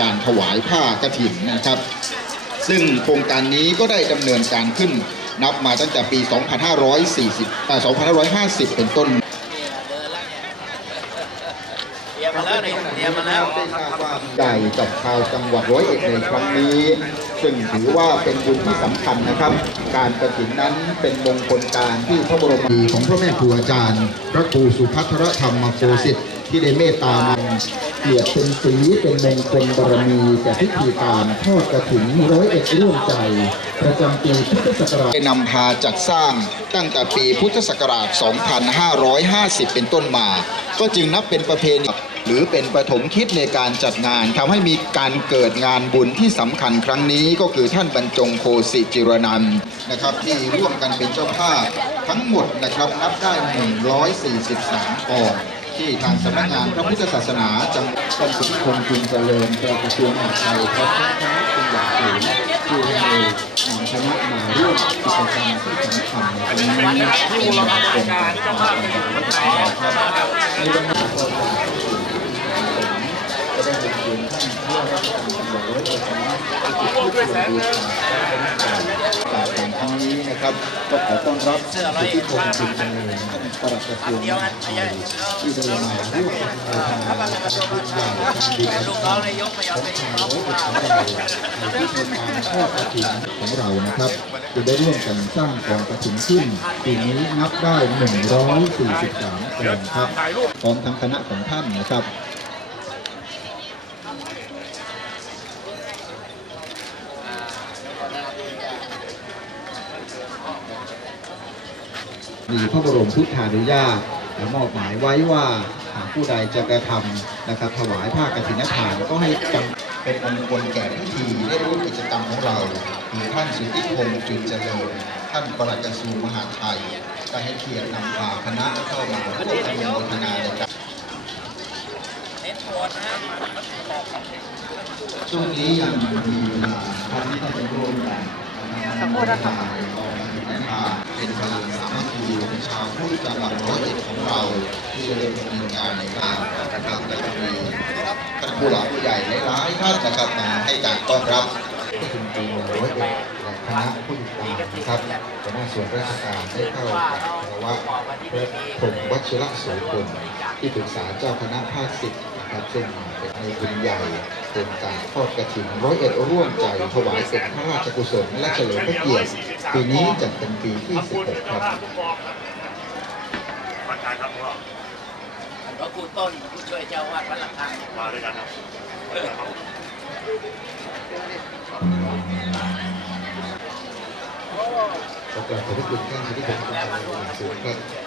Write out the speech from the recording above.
การถวายผ้ากฐินนะครับ ซึ่งโครงการนี้ก็ได้ดำเนินการขึ้น นับมาตั้งแต่ปี 2540อ่า2550 เป็นต้นมาแล้วนี่เตรียมมาแล้วได้ทราบว่าใหญ่กับชาวจังหวัดร้อยเอ็ดในครั้งนี้ ซึ่งถือว่าเป็นบุญที่สำคัญนะครับ การกระถินนั้นเป็นมงคลการที่พระบรมีของพระแม่ครูอาจารย์ พระครูสุภัทรธรรมโคสิทธิ์ ที่ได้เมตตานเกียรติเป็นสีเป็นมงคลบารมีแก่พิธีการทอดกระถิ่นร้อยเอ็ดร่วมใจ ประจำปีพุทธศักราชได้นำพาจัดสร้างตั้งแต่ปีพุทธศักราช 2550 เป็นต้นมา ก็จึงนับเป็นประเพณีหรือเป็นปฐมคิดในการจัดงานทำให้มีการเกิดงานบุญที่สำคัญครั้งนี้ก็คือท่านบรรจงโคสิจิรนันท์นะครับ ที่ร่วมกันเป็นเจ้าภาพทั้งหมดนะครับนับได้ 143กอง ที่ทางสำนักงานพระพุทธศาสนาจังหวัดท่านสุทธิพงษ์จุนเจริญกระทรวงมหาดไทยครับทั้งคณะเป็นอย่างสูงที่ให้นำคณะมาร่วมกิจกรรมที่สำคัญในวันนี้ที่มงคลการเจ้าภาพเป็นวัดไทยครับในวันนี้ก็ได้เรียรติท่านผู้ว่าราชการ จังหวัดร้อยเอ็ดนครับที่ผู้ช่วยดูจางนี้นะครับ ก็ขอต้อนรับผู้ที่พงศ์จุนเจริญท่านปลัดกระทรวงาดไทยที่เดินมาร่วมกันในงานการบุญใหญ่ดีการลูกขน้อองงนายกไม่ยอมชาไปวร้อยเอ็ดของเราในพิธีการทอดกระถิ่นของเรานะครับ จะได้ร่วมกันสร้างกองกระถิ่นขึ้นปีนี้นับได้ 143กองครับพร้อมทั้งคณะของท่านนะครับ มีพระบรมพุทธานุญาตและมอบหมายไว้ว่าหากผู้ใดจะกระทำนะครับถวายผ้ากฐินทานก็ให้จำเป็นมงคลแก่พิธีได้ร่วมกิจกรรมของเราคือท่านสุทธิพงษ์จุนเจริญท่านปลัดกระทรวงมหาดไทยได้ให้เกียรตินำพาคณะเข้ามาร่วมอนุโมทนาในการช่วงนี้ยังมีเวลาท่านที่ต้องร่วมกันสมมตินะครับ ชาวพุทธจังหวัดร้อยเอ็ดของเราที่จะเริ่มดำเนินการในการนะครับและจะมีท่านผู้หลักผู้ใหญ่หลายๆท่านนะครับมาให้การต้อนรับที่ถึงปีร้อยเอ็ดและคณะผู้ติดตามนะครับหัวหน้าส่วนราชการได้เข้ากับคารวะพระพรหมวัชระโสพลที่ปรึกษาเจ้าคณะภาคสิบนะครับซึ่งเป็นในบุญใหญ่เป็นการทอดกระถิ่นร้อยเอ็ดร่วมใจถวายเป็นพระราชกุศลและเฉลิมพระเกียรติปีนี้จัดเป็นปีที่ 16 ครับ พระครูต้นผู้ช่วยเจ้าวาดวัดละคังมาด้วยกันครับขอกราบขอบพระคุณท่านที่ได้เป็นกำลังใจสูงครับ